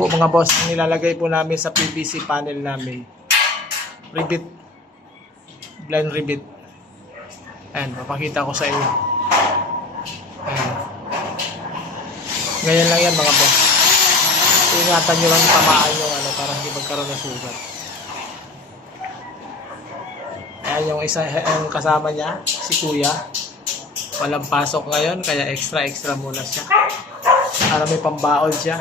po mga boss, nilalagay po namin sa PVC panel namin. Rivet. Blind rivet. Ayan, papakita ko sa inyo. Ayan. Ganyan lang yan mga boss. Ingatan nyo lang tamaan yung para hindi magkaroon ng sugat. Ayan yung isa, yung kasama niya, si Kuya. Walang pasok ngayon, kaya extra muna siya. Para may pambaon siya.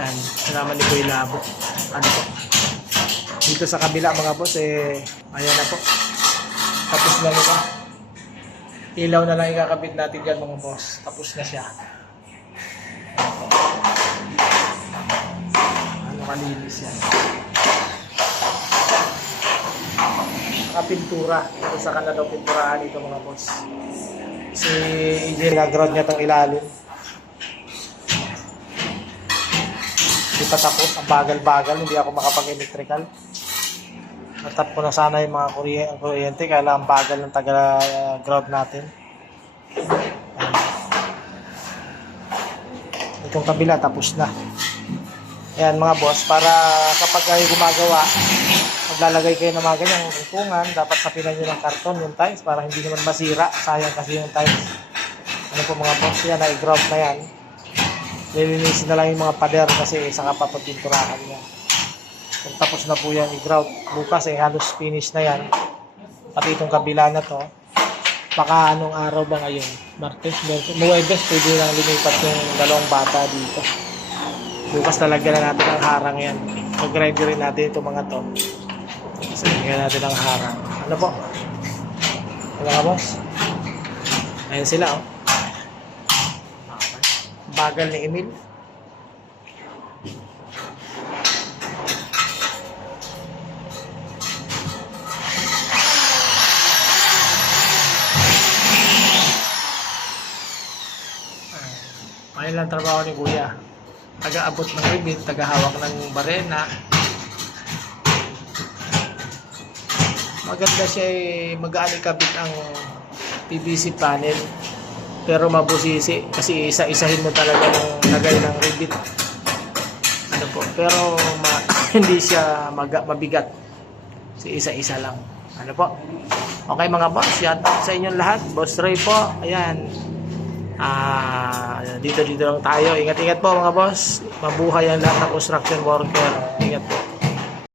Ayan, sinama ni Kuya Labo. Ano po? Dito sa kabila mga boss, ayan na po. Tapos na nito. Ilaw na lang ikakabit natin dyan mga boss. Tapos na siya. Ano kalinis yan. Pintura. Isa ka na daw pinturahan ito mga boss. Si EJ nag-ground niya itong ilalim. Hindi pa tapos. Ang bagal-bagal. Hindi ako makapag-electrical. Natap ko na sana yung mga kuryente. Kaya ang bagal ng taga-ground natin. Itong kabila tapos na. Ayan mga boss. Para kapag kayo gumagawa, maglalagay kayo ng mga ganyang upungan, dapat sapinan nyo ng karton yung tiles para hindi naman masira. Sayang kasi yung tiles. Ano po mga boss, yan, i-ground na yan. Lilinisin na lang yung mga pader kasi saka papapinturahan yan. Kung tapos na po yan i-ground, bukas halos finish na yan. Pati itong kabila na to. Baka anong araw ba ngayon? Martes, Luwebes, pwede lang lumipat yung dalawang bata dito. Bukas talagyan na natin ang harang yan. Mag-grind rin natin itong mga to. So, lagyan natin ang harang. Ano po? Ano ka boss? Ayan sila oh. Bagal ni Emil. Ayun lang trabaho ni Kuya. Taga-abot ng ribbon, taga-hawak ng barena. Maganda siya magaan ikabit ang PVC panel. Pero mabusisi kasi isa-isahin mo talaga ng lagay ng ribbon. Ano po? Pero hindi siya mabigat. Kasi isa-isa lang. Ano po? Okay mga boss, shout out sa inyong lahat. Boss Ray po. Ayan. Dito lang tayo. Ingat-ingat po mga boss. Mabuhay ang lahat ng construction worker. Ingat po.